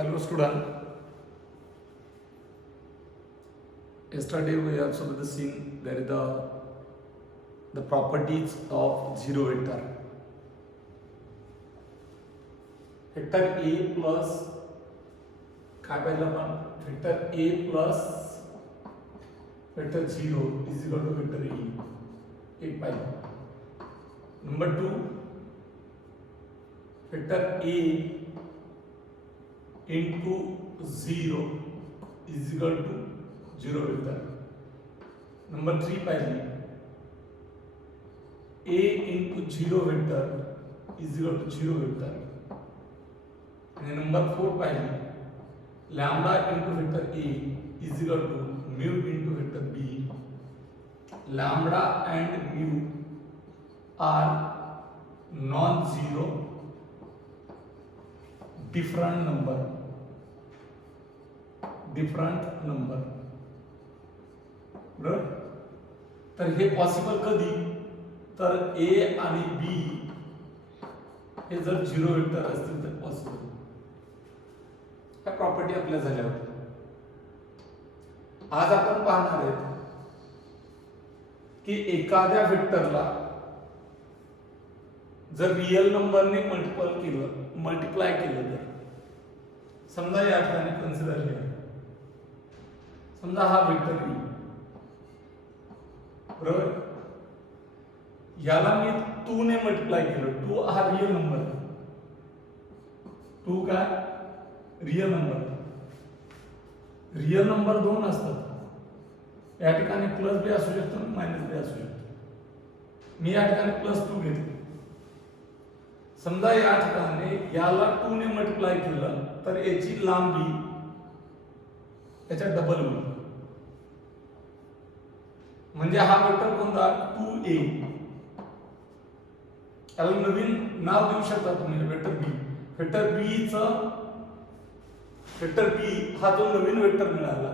Hello student, yesterday we have seen there is the properties of zero vector. Vector A plus काय पाहिलं आपण vector A plus vector 0 is equal to vector E. एक पाहिलं. Number 2, vector A into 0 is equal to 0 vector. Number 3 पाहिली A into 0 vector is equal to 0 vector. आणि number 4 पाहिली lambda into vector A is equal to mu into vector B. Lambda and mu are non-zero different number. बरोबर. तर हे possible कधी, तर A आणि B हे जर झिरो वेक्टर असतील तर पॉसिबल. ह्या प्रॉपर्टी आपल्या झाल्या होत्या. आज आपण पाहणार आहेत की एखाद्या वेक्टरला जर रियल नंबरने मल्टिप्लाय केलं तर समजा या ठिकाणी कन्सिडर केलं, समजा हा वेक्टर E बरोबर, याला मी 2 ने मल्टिप्लाय केलं. 2 हा रियल नंबर, 2 काय रियल नंबर. रियल नंबर 2 असतात. या ठिकाणी प्लस बी असू शकतो मायनस बी असू शकतो. मी या ठिकाणी +2 घेतले. समजा या ठिकाणी याला 2 ने मल्टिप्लाय केलं तर याची लांबी याच्या डबल होईल. म्हणजे हा वेक्टर कोणता 2a. याला नवीन नाव देऊ शकता तुम्ही वेक्टर b. वेक्टर b हा जो नवीन वेक्टर मिळाला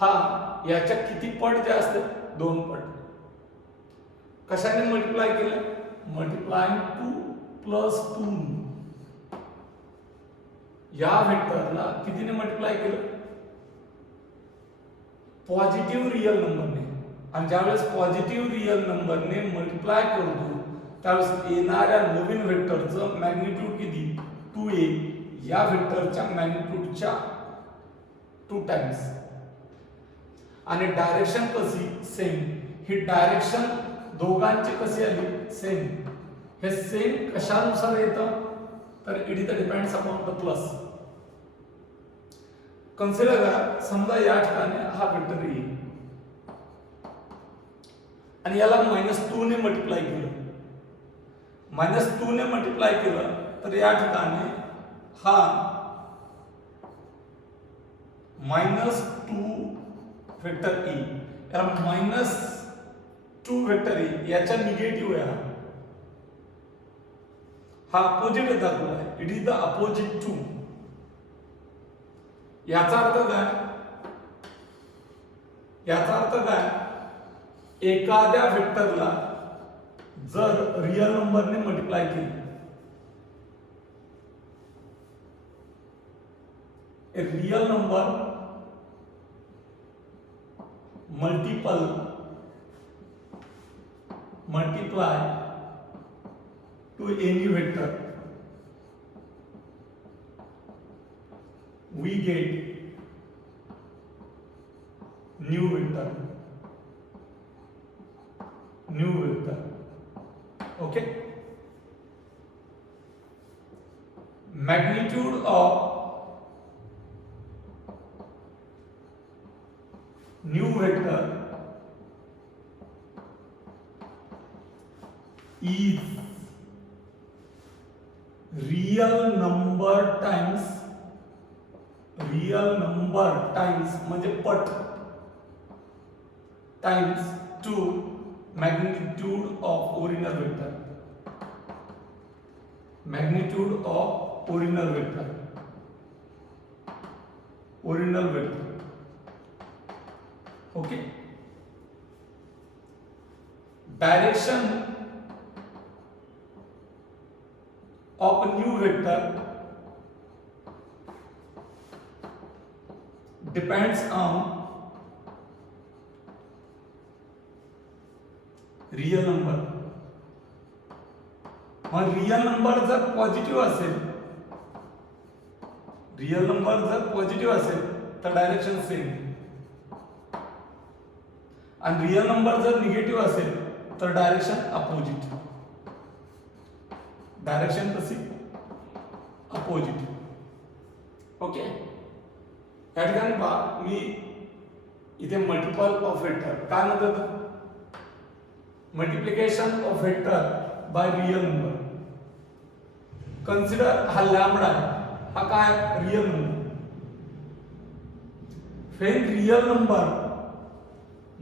हा याच्या किती पट जास्त, 2 पट. कशाने मल्टिप्लाय केलं, मल्टिप्लाइंग 2 + 2. या वेक्टरला कितीने मल्टिप्लाय केलं, पॉझिटिव्ह रियल नंबरने. आणि ज्यावेळेस पॉझिटिव्ह रियल नंबरने मल्टिप्लाय करतो त्यावेळेस येणाऱ्या नवीन वेक्टरचं मॅग्निट्यूड किती, 2a. या वेक्टरच्या मॅग्निट्यूडच्या 2 टाइम्स. आणि डायरेक्शन कशी, सेम. ही डायरेक्शन दोघांची कशी आली, सेम. हे सेम कशानुसार येतं, तर it is the depends upon the plus. Consider करा, समजा या ठिकाणी हा वेक्टर E आणि याला -2 ने मल्टिप्लाय केलं. -2 ने मल्टिप्लाय केलं तर या ठिकाणी हा -2 वेक्टर E, याला -2 वेक्टर E याच्या निगेटिव्ह आहे. हा अपोजिट दाखवला आहे. It is the opposite to. याचा अर्थ काय, एखाद्या वेक्टरला जर रियल नंबरने मल्टिप्लाय केली, a real number multiply to any vector, we get new vector. Okay. Magnitude of new vector is real number times म्हणजे पट times to magnitude of original vector. Original vector. Okay. Direction of a new vector depends on real number. मग real number जर positive असेल, real number जर positive असेल तर direction same, आणि real number जर निगेटिव्ह असेल तर डायरेक्शन अपोजिट. डायरेक्शन कशी अपोजिट. ओके. या ठिकाणी पहा, मी इथे मल्टिपल ऑफ वेक्टर काय म्हणतात, multiplication of vector by real number. Consider हा लॅम्बडा हा काय real number. when real number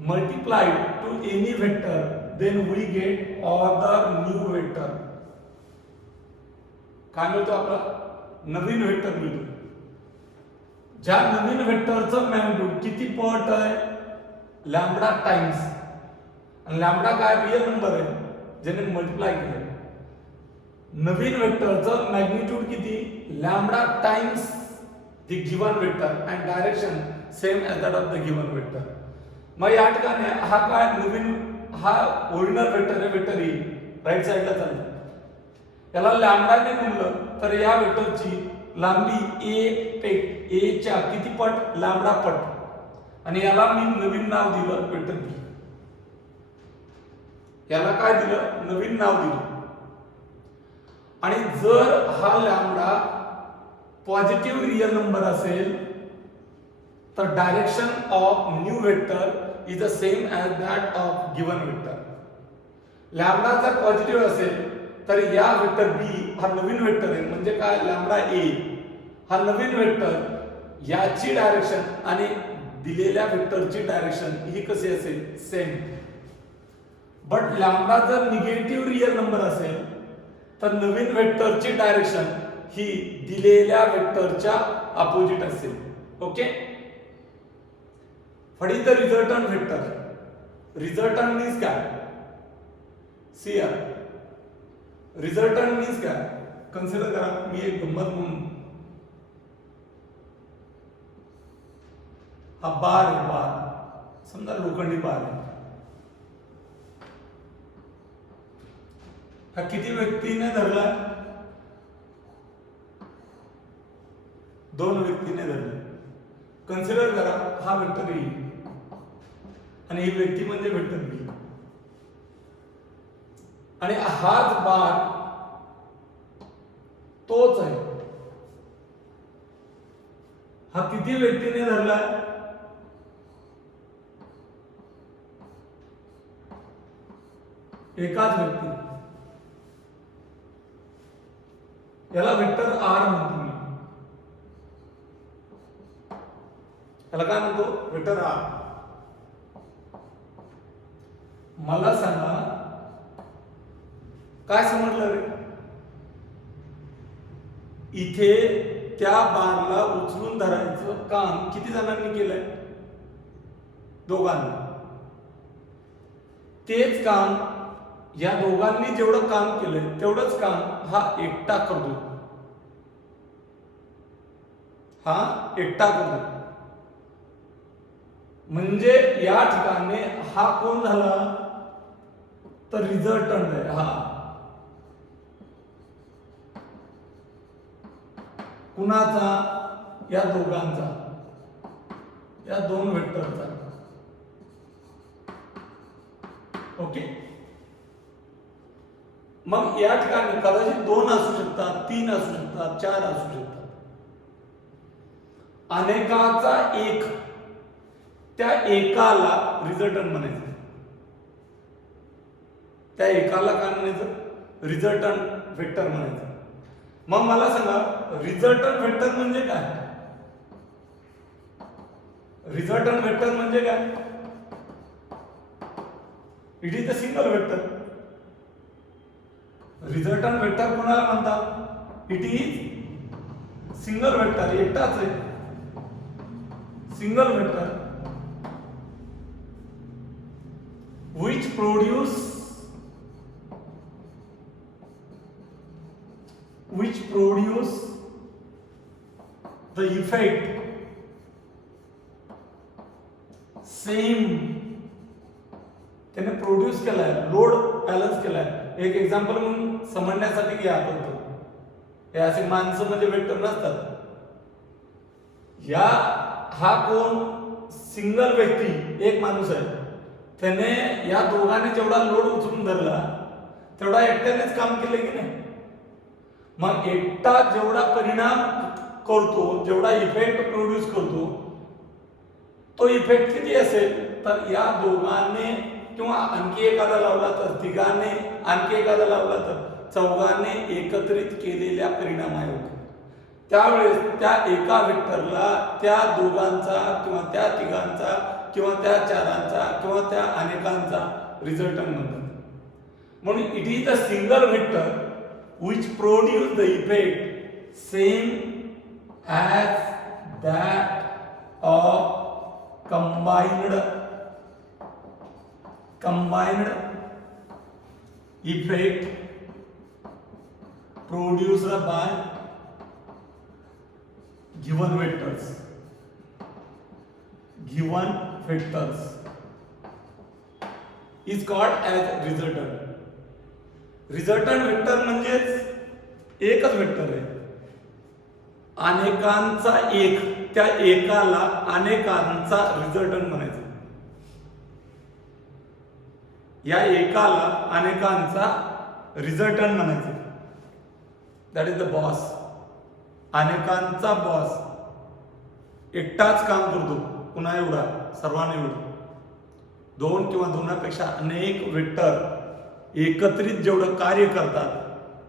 multiplied to any vector then we get other new vector. काय मिळतो आपला नवीन वेक्टर मिळतो. ज्या नवीन वेक्टरचं मॅग्निट्यूड किती पट आहे, लॅम्बडा टाइम्स. आणि लॅम्बडा काय रियल नंबर आहे ज्याने मल्टिप्लाय केलं. नवीन वेक्टरचं मॅग्निट्यूड किती, lambda times the given vector and direction same as that of the given vector. मग या ठिकाणी हा काय नवीन, हा ओरिजिनल वेक्टर आहे, वेक्टर ई राईट साइडला चालतो. याला लॅम्बडाने गुणलं तर या वेक्टरची लांबी ए च्या किती पट, लॅम्बडा पट. आणि याला मी नवीन नाव दिलं वेक्टर बी. याला काय दिलं, नवीन नाव दिलं. आणि जर हा लॅम्बडा पॉझिटिव्ह रियल नंबर असेल तर direction of new vector is the same as that of given vector. Lambda जर पॉझिटिव्ह असेल तर या वेक्टर बी हा नवीन वेक्टर आहे, म्हणजे काय लॅम्बडा ए हा नवीन वेक्टर, याची डायरेक्शन आणि दिलेल्या वेक्टरची डायरेक्शन ही कशी असेल, सेम. बट लॅम्बडा जर निगेटिव्ह रियल नंबर असेल तर नवीन वेक्टरची डायरेक्शन ही दिलेल्या वेक्टरच्या अपोजिट असेल. Okay. What is the resultant vector. Resultant means काय, सी हियर, रिझल्टंट मीन्स काय, कन्सिडर करा. मी एक गंमत म्हणून, हा बार आहे, बार समजा लोखंडी बार आहे. हा किती व्यक्तीने धरला, 2 व्यक्तीने धरले. कन्सिडर करा हा वेक्टर ई आणि ही व्यक्ती म्हणजे वेक्टर बी. आणि हाच बार तोच आहे. हा किती व्यक्तीने धरला, एकाच व्यक्ती. याला वेक्टर आर म्हणतो मी. याला काय म्हणतो, वेक्टर आर. मला सांगा काय समजलं रे. इथे त्या बारला उचलून धरायचं काम किती जणांनी केलंय, दोघांनी. तेच काम या दोघांनी जेवढं काम केलंय तेवढंच काम हा एकटा करतो. हा एकटा करतो. म्हणजे या ठिकाणी हा कोण झाला तर रिझल्टंट आहे. हा कुणाचा, या दोघांचा, या 2 वेक्टरचा. ओके. मग या ठिकाणी कदाचित 2 असू शकतात, 3 असू शकतात, 4 असू शकतात. अनेकाचा एक, त्या एकाला रिझल्टंट म्हणायचं. त्या एकाला काय म्हणायचं, रिझल्टंट वेक्टर म्हणायचं. मग मला सांगा रिझल्टंट वेक्टर म्हणजे काय. रिझल्टंट वेक्टर म्हणजे काय, it is the single vector. Resultant vector कोणाला म्हणतात, इट इज सिंगल वेक्टर, एकटाच आहे, single vector. which produce the effect same त्याने प्रोड्यूस केलाय, लोड बॅलन्स केलाय. एक एक्झाम्पल म्हणून समजण्यासाठी घ्या करतो. हे असे माणसं म्हणजे वेक्टर नसतात. हा कोण सिंगल व्यक्ती, एक माणूस आहे. त्याने या दोघांनी जेवढा लोड उचलून धरला तेवढा एकट्यानेच काम केलं की नाही. मग एकटा जेवढा परिणाम करतो, जेवढा इफेक्ट प्रोड्यूस करतो, तो इफेक्ट किती असेल तर या दोघांनी किंवा आणखी एखादा लावला तर तिघांनी, आणखी एखादा लावला तर चौघांनी एकत्रित केलेल्या परिणामायोगे त्यावेळेस त्या एका वेक्टरला त्या दोघांचा किंवा त्या तिघांचा किंवा त्या चारांचा किंवा त्या अनेकांचा रिझल्टंट म्हणतात. म्हणून it is the single vector which produce the effect same as that of combined effect produced by given vectors is called as resultant. Resultant vector म्हणजेच एकच वेक्टर आहे, अनेकांचा एक, त्या एकाला अनेकांचा रिझल्टंट म्हणायचं. या एकाला अनेकांचा रिझल्टंट म्हणायचं. That is the boss. अनेकांचा बॉस एकटाच काम करतो, पुन्हा एवढा, सर्वांना एवढं. दोन किंवा दोनापेक्षा अनेक वेक्टर एकत्रित जेवढं कार्य करतात,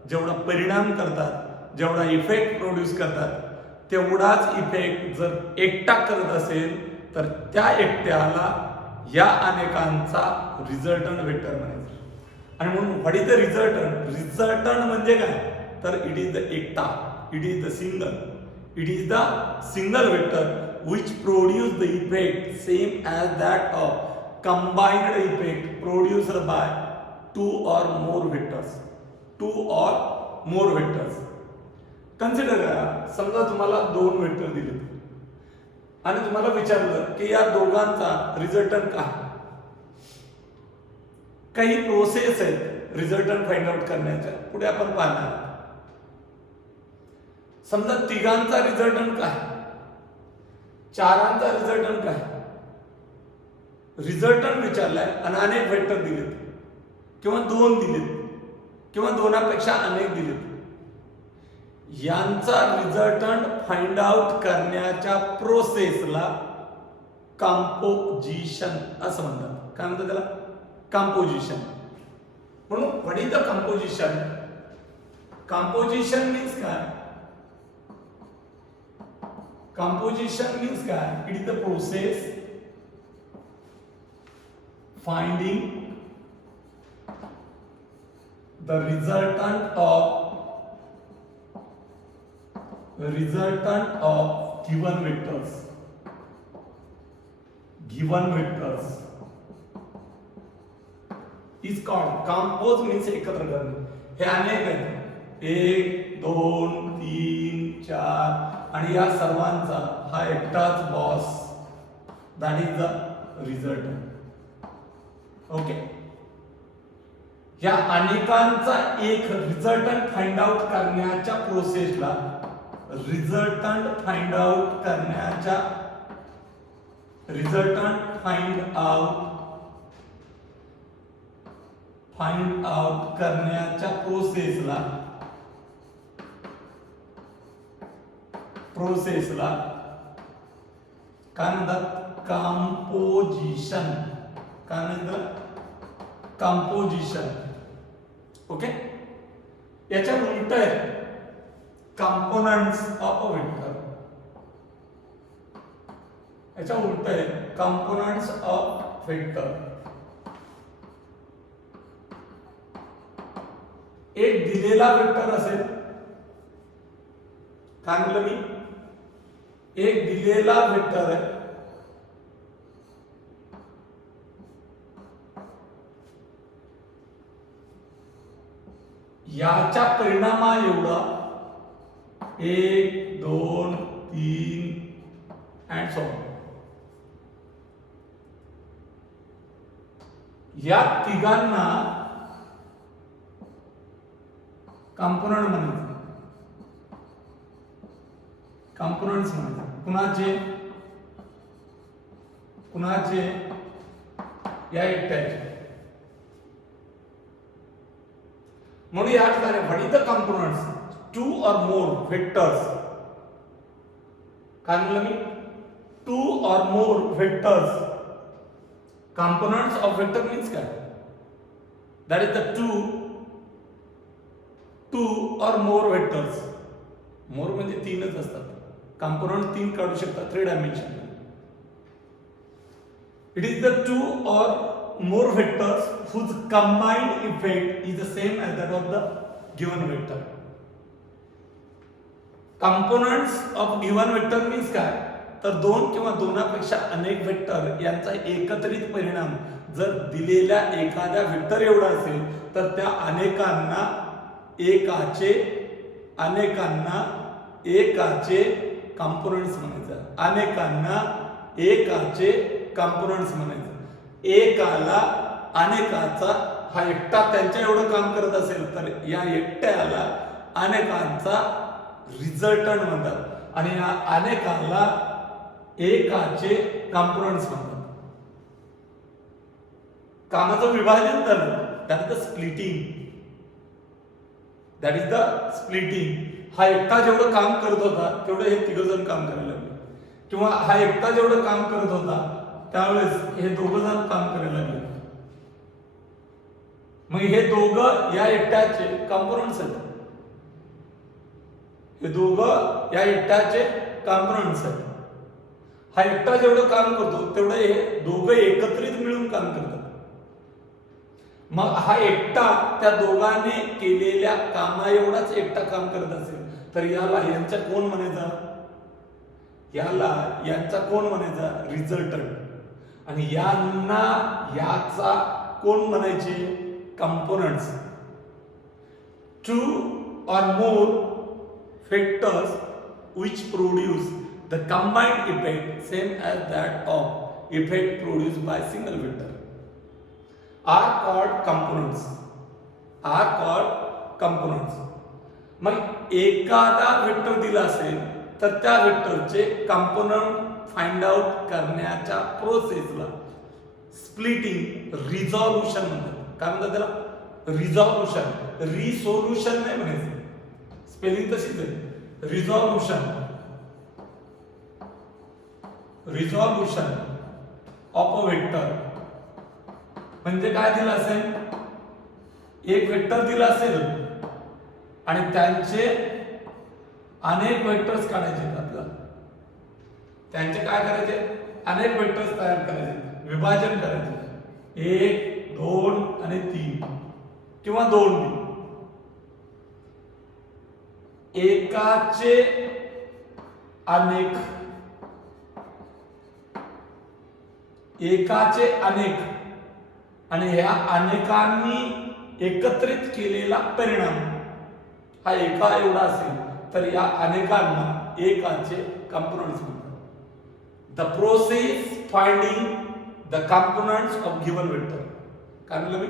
जेवढा परिणाम करतात, जेवढा इफेक्ट प्रोड्यूस करतात, तेवढाच इफेक्ट जर एकटा करत असेल तर त्या एकट्याला या अनेकांचा रिझल्टंट वेक्टर म्हणायचं. आणि म्हणून what is the resultant? Resultant म्हणजे काय तर इट इज द एकटा, it is the single, it is the single vector which produce the effect same as that of combined effect produced by two or more vectors. Consider करा, समजा तुम्हाला दोन vector दिले आणि तुम्हाला विचारलं की या दोघांचा रिझल्टंट काय. काही प्रोसेस आहेत रिझल्टंट फाइंड आउट करण्याच्या, पुढे आपण पाहणार. समजा तिघांचा रिझल्टंट काय, चारांचा रिझल्टंट काय. रिझल्टंट विचारलाय आणि अनेक वेक्टर दिलेत किंवा दोन दिलेत किंवा दोनापेक्षा अनेक दिलेत. यांचा रिझल्टंट फाइंड आउट करण्याच्या प्रोसेसला कंपोजिशन असं म्हणतात. काय म्हणतात त्याला? कंपोजिशन. म्हणून what is the composition? Composition means काय? कंपोजिशन मीन्स काय? It is the process finding the resultant of given vectors is called. Compose means एकत्र करणे. हे अनेक आहेत, 1 2 3 4 आणि या सर्वांचा हा एकटाच boss, that is the resultant. Okay. या अनेकांचा एक रिझल्टंट फाइंड आउट करण्याच्या प्रोसेसला रिझल्टंट फाइंड आउट करण्याच्या प्रोसेसला काय म्हणतात? कंपोजिशन. काय म्हणतात? कंपोजिशन. ओके. याच्या उलट आहे कंपोनेंट्स ऑफ अ वेक्टर. याच्या उलट आहे कंपोनेंट्स ऑफ वेक्टर. एक दिलेला वेक्टर असेल, काय म्हणलं मी? एक दिलेला वेक्टर आहे, याच्या परिणामा एवढा 1 2 3 अँड सो ऑन. या तिघांना कंपोनंट म्हणायचं, कंपोनंट्स म्हणायचे. कुणाचे? कुणाचे? या एकट्याचे. म्हणून या ठिकाणी what is the components? Two or more vectors. काय म्हणलं मी? Two or more vectors. Components of vector means काय? That is the two or more vectors. मोर म्हणजे तीनच असतात. कंपोनंट तीन काढू शकतात 3 dimension. It is the two और more vectors whose combined effect is the same as that of the given vector. Components of given vector means काय? तर दोन किंवा दोनापेक्षा अनेक वेक्टर यांचा एकत्रित परिणाम जर दिलेल्या एखाद्या वेक्टर एवढा असेल तर त्या अनेकांना एकाचे कंपोनेंट्स म्हणायचं. अनेकांना एकाचे कंपोनेंट्स म्हणायचं. एकाला अनेकाचा, हा एकटा त्यांच्या एवढं काम करत असेल तर या एकट्याला अनेकांचा रिझल्टंट म्हणतात आणि या अनेकाला एकाचे कंपोनेंट्स म्हणतात. कामाचं विभाजन झालं, that is the splitting. That is the splitting. हा एकटा जेवढं काम करत होता तेवढं हे तिघजण काम करायला लागले, किंवा हा एकटा जेवढं काम करत होता त्यावेळेस हे दोघं जण काम करायला लागले. मग हे दोघं या एकट्याचे कंपोनेंट्स आहेत. हे दोघं या एकट्याचे कंपोनेंट्स आहेत. हा एकटा जेवढं काम करतो तेवढं हे दोघं एकत्रित मिळून काम करतात. मग हा एकटा त्या दोघांनी केलेल्या कामा एवढाच एकटा काम करत असेल तर याला यांचा कोण म्हणायचा? यांचा कोण म्हणायचा? रिझल्टंट. आणि यांना याचा कोण म्हणायचे? Components. To or more vectors which produce the combined effect same as that of effect produced by single vector are called components. मग एखादा वेक्टर दिला असेल तर त्या वेक्टरचे कंपोनंट फाइंड आउट करण्याच्या प्रोसेसला स्प्लिटिंग, रिझॉल्युशन म्हणतात. काय म्हणतात त्याला? रिझॉल्युशन. रिसोल्युशन नाही म्हणायचं, स्पेलिंग तशीच आहे. रिझॉल्युशन ऑफ अ वेक्टर म्हणजे काय दिलं असेल? एक वेक्टर दिला असेल आणि त्यांचे अनेक वेक्टर्स काढायचे आपल्याला. त्यांचे काय करायचे? अनेक वेक्टर्स तयार करायचे, विभाजन करायचे. 1, 2 आणि 3 किंवा 2 बी. एकाचे अनेक आणि ह्या अनेकांनी एकत्रित केलेला परिणाम हा एका एवढा असेल तर या अनेकांना एकाचे कंपोनेंट्स म्हणतात. The process finding the components of given vector. काय म्हणलं मी?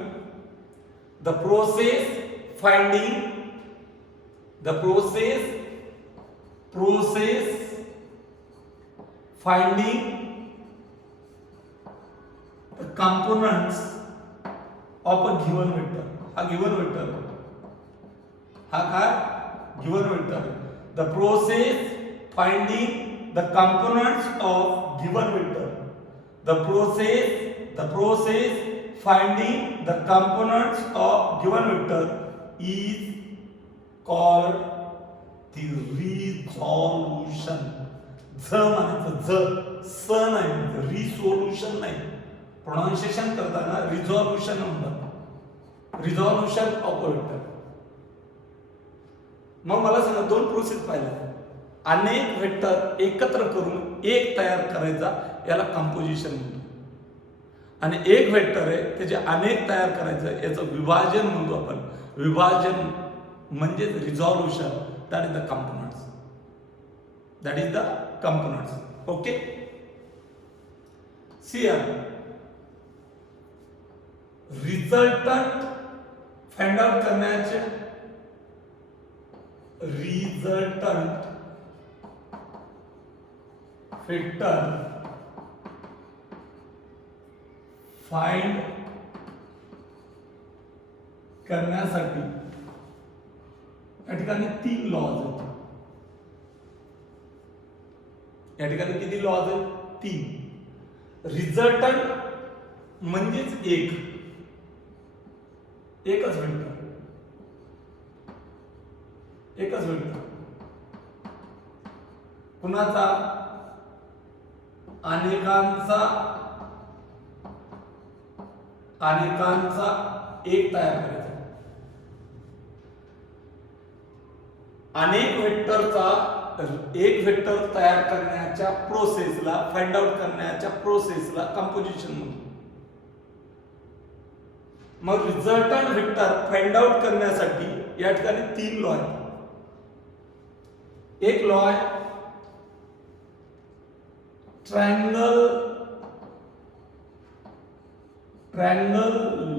द प्रोसेस फाइंडिंग the components of a given vector. हा गिवन वेक्टर, हा काय? Given vector. The process finding the components of given vector. The process finding the components of given vector is called the resolution. म्हणायचं, स नाही, रिसोल्युशन नाही. Pronunciation करताना resolution म्हणतात. Resolution of a vector. मग मला सांगा, दोन प्रोसेस पाहिल्या. अनेक वेक्टर एकत्र करून एक तयार करायचा याला कंपोजिशन म्हणतो. आणि एक वेक्टर आहे त्याचे अनेक तयार करायचं याचं विभाजन म्हणतो आपण. विभाजन म्हणजे resolution. That is the components. Okay. See here. Resultant find out करण्याचे रिझल्टंट वेक्टर फाइंड करण्यासाठी या ठिकाणी 3 लॉज आहेत. या ठिकाणी किती लॉज आहेत? 3. रिझल्टंट म्हणजेच एकच वेक्टर कुणाचा? अनेकांचा एक तयार करायचा. अनेक वेक्टरचा एक वेक्टर तयार करण्याच्या प्रोसेसला, फाइंड आउट करण्याच्या प्रोसेसला कंपोजिशन म्हणतो. मग रिझल्टंट वेक्टर फाइंड आउट करण्यासाठी या ठिकाणी 3 लॉ आहेत. एक लॉ आहे triangle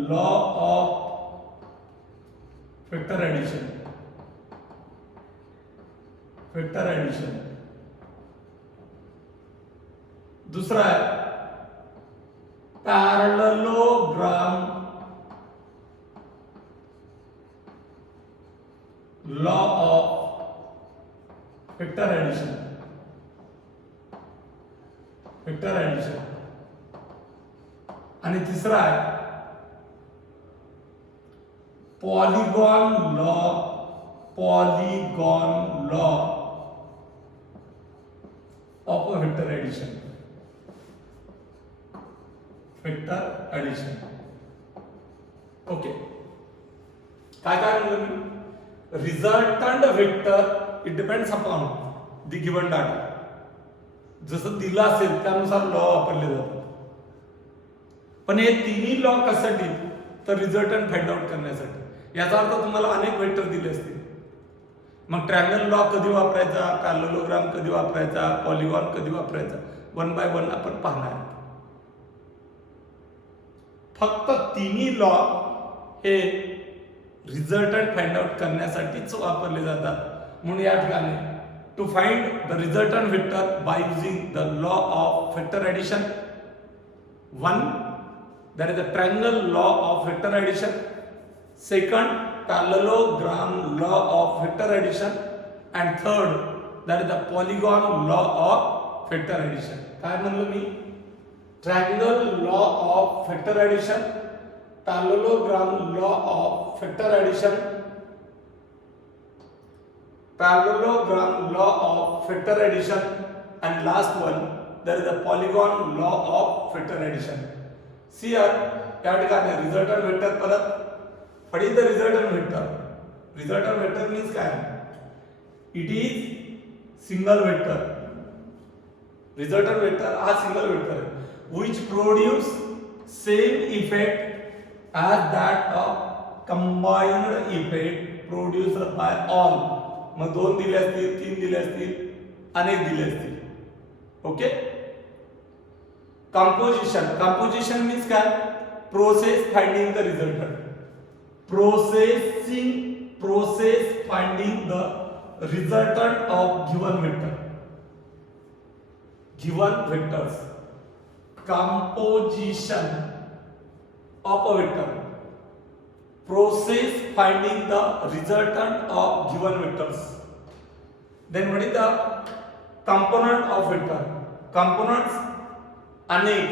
law of vector addition. दूसरा है parallelogram law of vector addition. आणि तिसरा आहे polygon law of vector addition. Okay, काय म्हणलं मी? Resultant vector it depends upon the given data. जसं दिला असेल त्यानुसार लॉ वापरले जातात. पण हे तिन्ही लॉ कशासाठी? तर रिझल्टंट फाइंड आउट करण्यासाठी. याचा अर्थ तुम्हाला अनेक वेक्टर दिले असतील, मग ट्रायंगल लॉ कधी वापरायचा, पॅरेललोग्राम कधी वापरायचा, पॉलीगॉन कधी वापरायचा, 1 बाय 1 आपण पाहणार आहोत. फक्त तिन्ही लॉ हे रिझल्टंट फाइंड आउट करण्यासाठीच वापरले जातात. म्हणून या ठिकाणी to find the resultant vector by using the law of vector addition 1, that is the triangle law of vector addition. Second, parallelogram law of vector addition. And third, that is the polygon law of vector addition. काय म्हणलो मी? Triangle law of vector addition, parallelogram law of vector addition, parallelogram law of vector addition, and last one, that is the polygon law of vector addition. See here, या ठिकाणी resultant vector परत. What is the resultant vector? Resultant vector means काय? It is single vector. Resultant vector हा single vector आहे which produce same effect as that of combined effect produced by all. मग 2 दिले असतील, 3 दिले असतील, अनेक दिले असतील. ओके. कंपोजिशन मीन्स काय? Process finding the resultant. Process finding the resultant of given vectors. Composition of a vector. Process finding the resultant of given vectors. Then what is the component of vector? Components अनेक,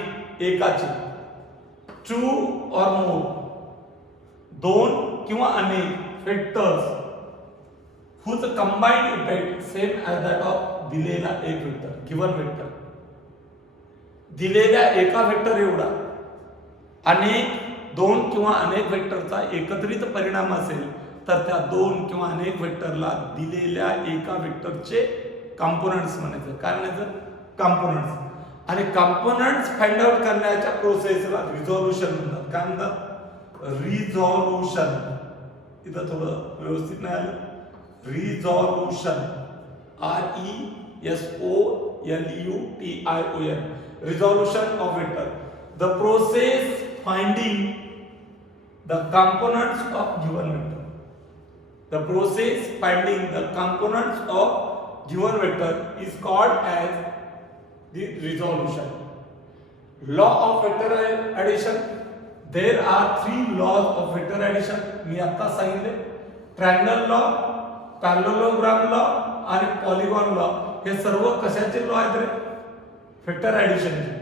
एकाचे. Two or more, 2 किंवा अनेक vectors whose combined effect same as that of दिलेला एक vector, given vector. दिलेल्या एका vector एवढा अनेक 2 किंवा अनेक वेक्टरचा एकत्रित परिणाम असेल तर त्या 2 किंवा अनेक वेक्टरला दिलेल्या एका वेक्टरचे कंपोनेंट्स म्हणायचं. काय म्हणायचं? कंपोनेंट्स. आणि कंपोनेंट्स फाइंड आउट करण्याच्या प्रोसेसला रिझोल्यूशन म्हणतात. काय म्हणतात? रिझोल्यूशन. इथं थोडं व्यवस्थित नाही आलं. Resolution. RESOLUTION. Resolution of vector. The process finding the components of given vector. The process finding the components of given vector is called as the resolution. Law of vector addition. There are 3 laws of vector addition. मी आता सांगितले. Triangle law, parallelogram law आणि polygon law हे सर्व कशाचे law आहेत रे? Vector ऍडिशनचे.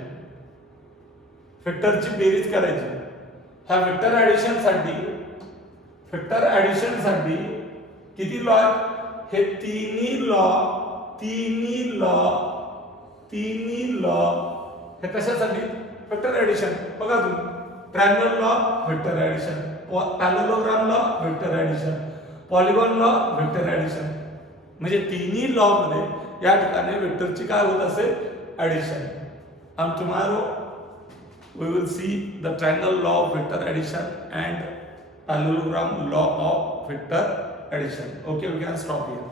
वेक्टरची बेरीज करायची. ह्या वेक्टर ऍडिशन साठी किती लॉ आहेत? हे तिन्ही लॉ हे कशासाठी? Vector addition. बघा तुम्ही, triangle law vector addition, parallelogram law vector addition, polygon law vector addition. म्हणजे तिन्ही लॉ मध्ये या ठिकाणी वेक्टरची काय होत असेल? Addition. And tomorrow we will see the triangle law of vector addition and parallelogram law of vector addition. Okay, we can stop here.